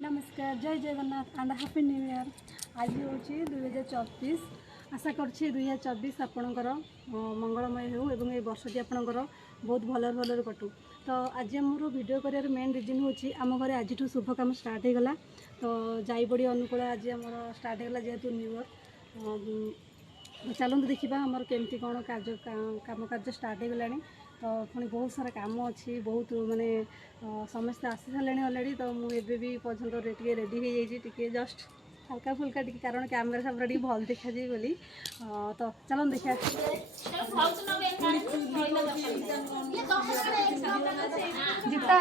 नमस्कार जय Jagannath and happy new year. आज हूँ 2024। आशा करछि 2024 आपणकर मंगलमय हो एवं ये वर्षटी आपणकर बहुत भल भल कटू। तो आज मोर वीडियो कर मेन रिजन हूँ आम घर आज शुभ काम स्टार्ट हो गला। तो जाईबड़ी अनुकूल आज आम स्टार्ट होगा जेहेतु न्यू ईयर। चलते देखा आमर केमती कौन काम कार्य स्टार्ट हो गला। तो पुणी बहुत सारा काम अच्छी बहुत माने समस्ते आसी सारे अलरेडी। तो मुझे भी पर्यटन रेडी हो जस्ट हल्का फुल्का टी कारण कैमेरा सामने टी भल देखा जाए बोली। तो चलो देखा जीता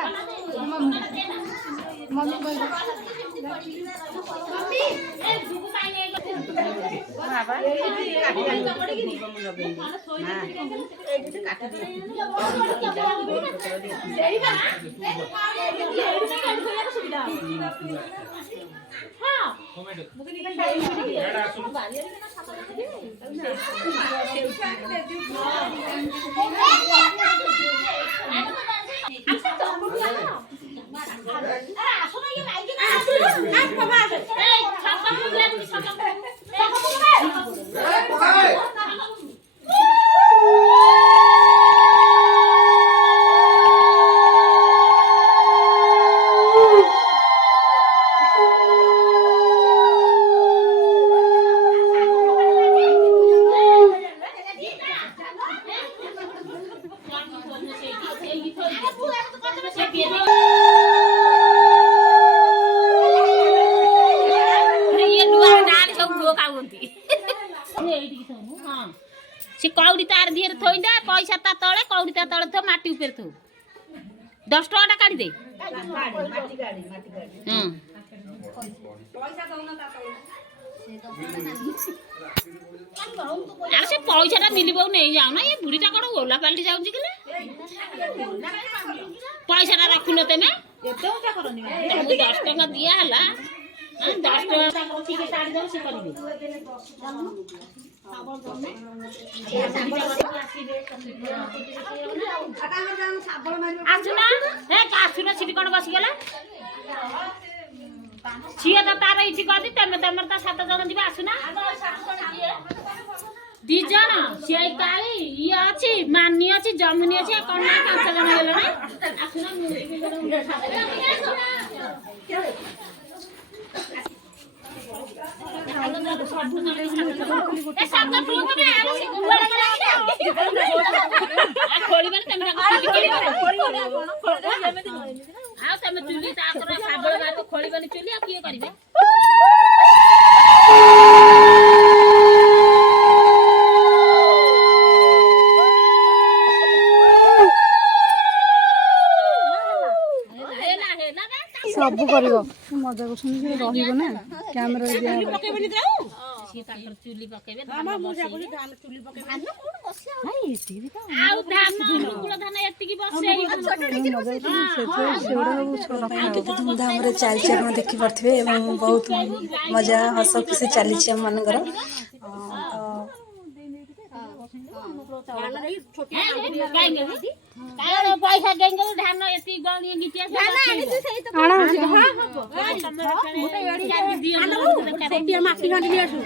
सी कौड़ी तार दिए थोड़ा पैसा ता तले कौड़ी ता तले थो माटी ऊपर थो 10 टका काटी दे अरे से पैसा मिलबो नहीं जाओ ना ये बुढ़ीटा कौन ओला पाल्टी जाऊँ पैसा रखु न तेमे 10 टका दिया हला 10 टका ठीक साड़ी दो से करिवे आसुना हे आसुना सिटी कौन बस गला छिए तो तार इछि गदी तमे तमर ता 7 जन दिबा आसुना 2 जन से काली ये अछि मान्नी अछि जमुनी अछि कोन ना 5 जन गेल ना आसुना खोली चुली आ किए करिवे सब कर मजा कर ना कैमेरा सी ताकर चुली पकेबे धूमधाम चलती देखिपे बहुत मजा हस खुशी चली मानकर पैसा गेंगल धान एति गणी गिटिया माटी खंडी आसु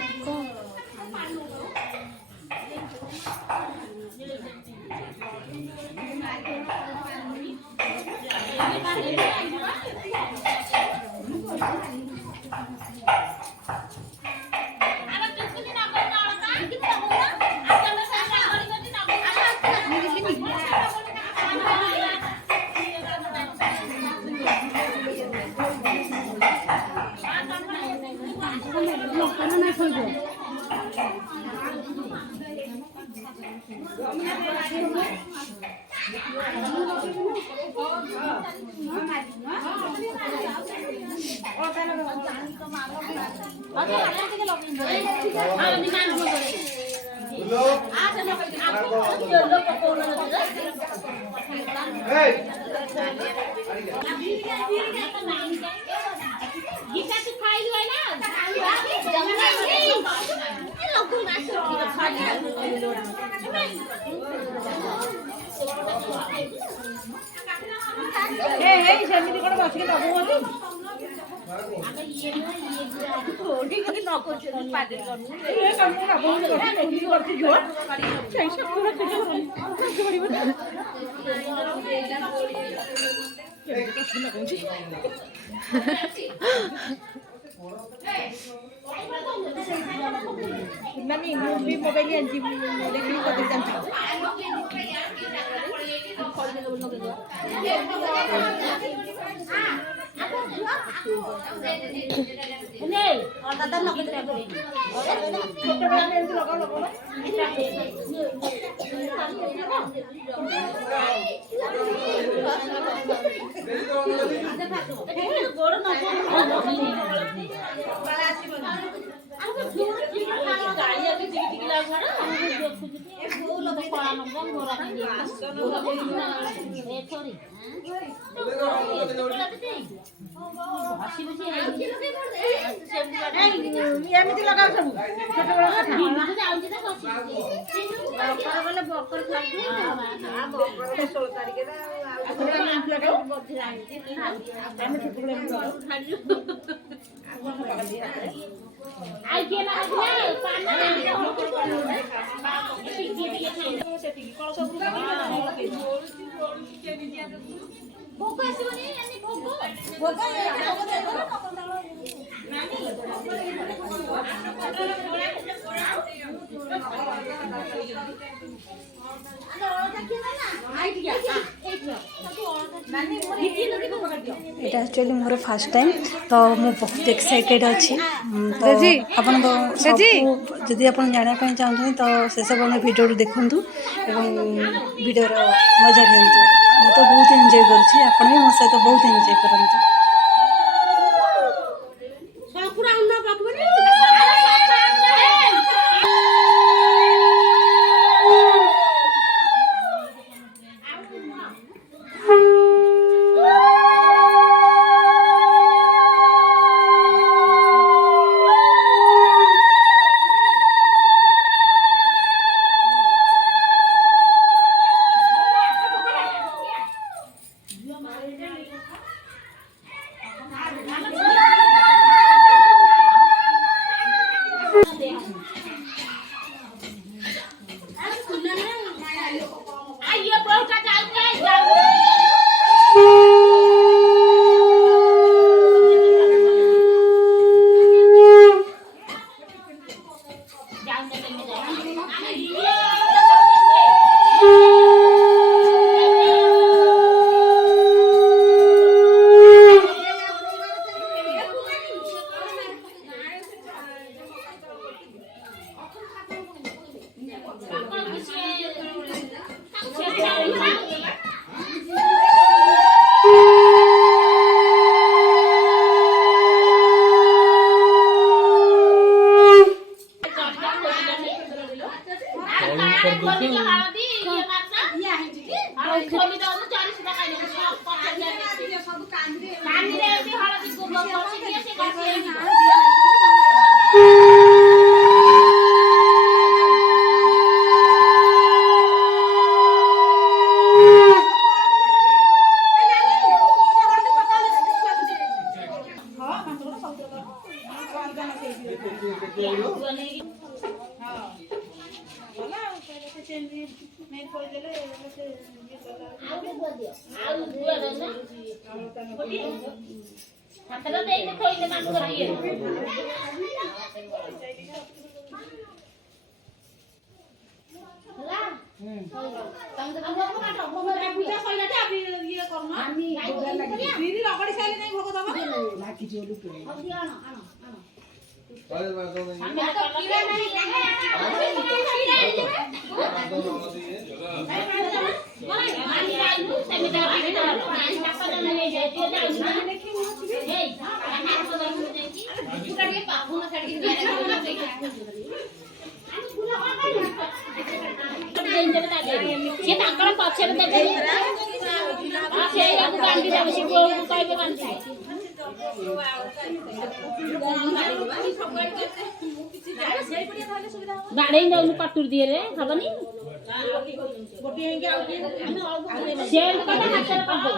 गीता तू खाई है ना सेमती कौन बसिक दबो ଏମିତି ଲଗାଉ ସବୁ এটা एक्चुअली मोर फर्स्ट टाइम तो मु बहुत एक्साइटेड अच्छी तो आपन जदि आप जाना चाहते तो से सब वीडियो देखूँ एवं वीडियोर मजा नियंतु मैं तो बहुत एंजॉय करुँची आप भी मो सहित बहुत एंजॉय करंतु बाड़े जाऊन कटुर दिए रे हबनी सेल कटा हाथ कर दो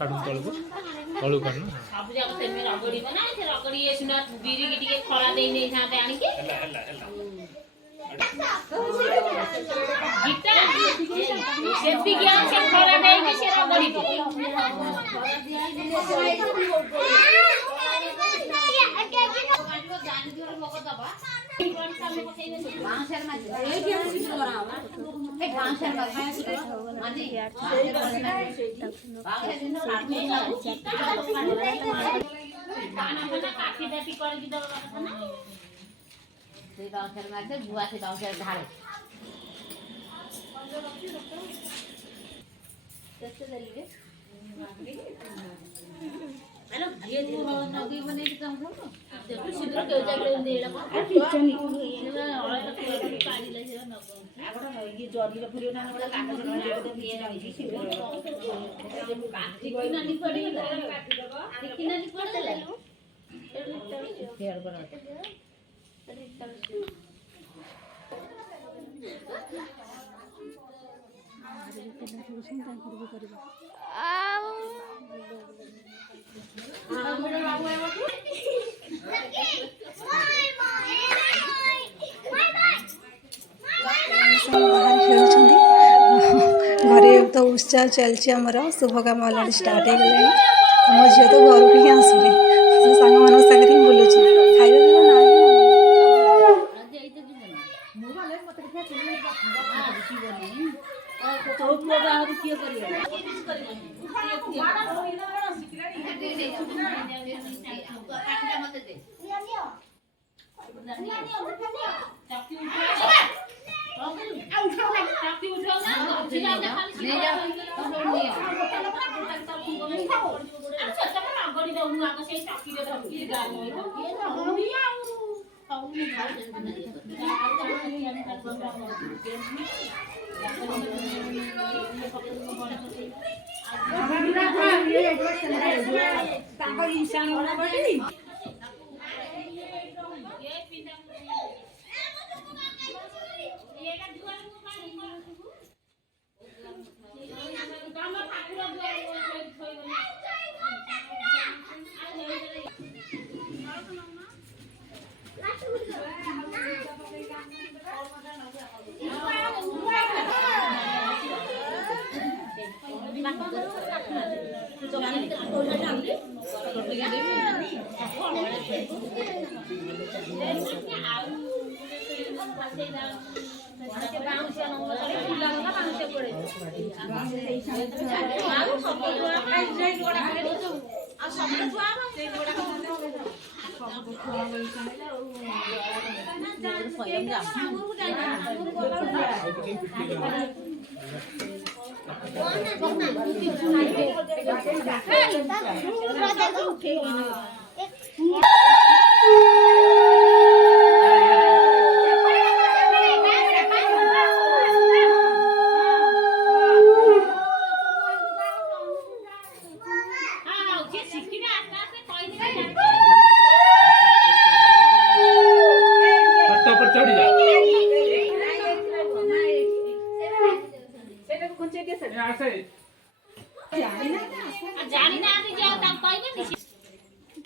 काढून तळू काढून ସବୁ ଯାକ ସେମିତି ରଗଡ଼ିବ ନା ସେ ରଗଡ଼ି ସୁନା ବିରିକି ଟିକେ ଖରା ଦେଇ ନେଇଥାନ୍ତେ ଆଣିକି ଗୀତା ସେତିକି ଆଉ ସେ ଖରା ଦେଇକି ସେ ରଗଡ଼ିବ बुआ से ढाले घरे तो उत्साह चलती आमर शुभ काम अलरेडी स्टार्ट हो गला आम झील तो घर को ही आसुले सांग मान सागर ही बुलूची खाଇବା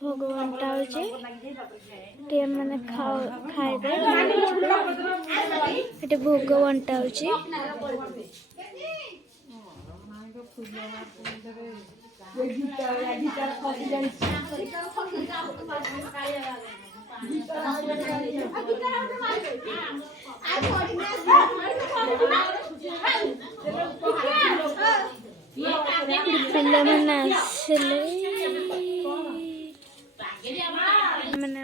भगवानटा होचे मैंने खाइबे भोग बंटा होचे ପିଲାମାନେ ଆସିଲେ ମାନେ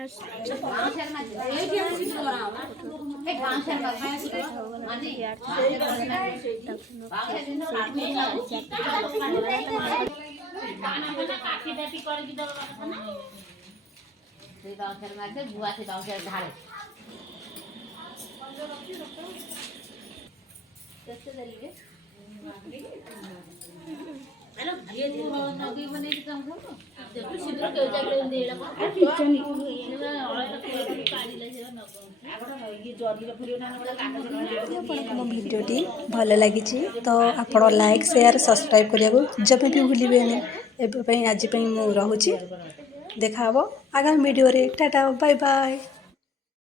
ମୋ ଭିଡ଼ିଓଟି ଭଲ ଲାଗିଛି ତ ଆପଣ ଲାଇକ୍ ସେୟାର ସବସ୍କ୍ରାଇବ୍ କରିବାକୁ ଜମା ବି ଭୁଲିବେନି। ଏବେ ପାଇଁ ଆଜି ପାଇଁ ମୁଁ ରହୁଛି। ଦେଖା ହେବ ଆଗାମୀ ଭିଡ଼ିଓରେ। Tata bye bye.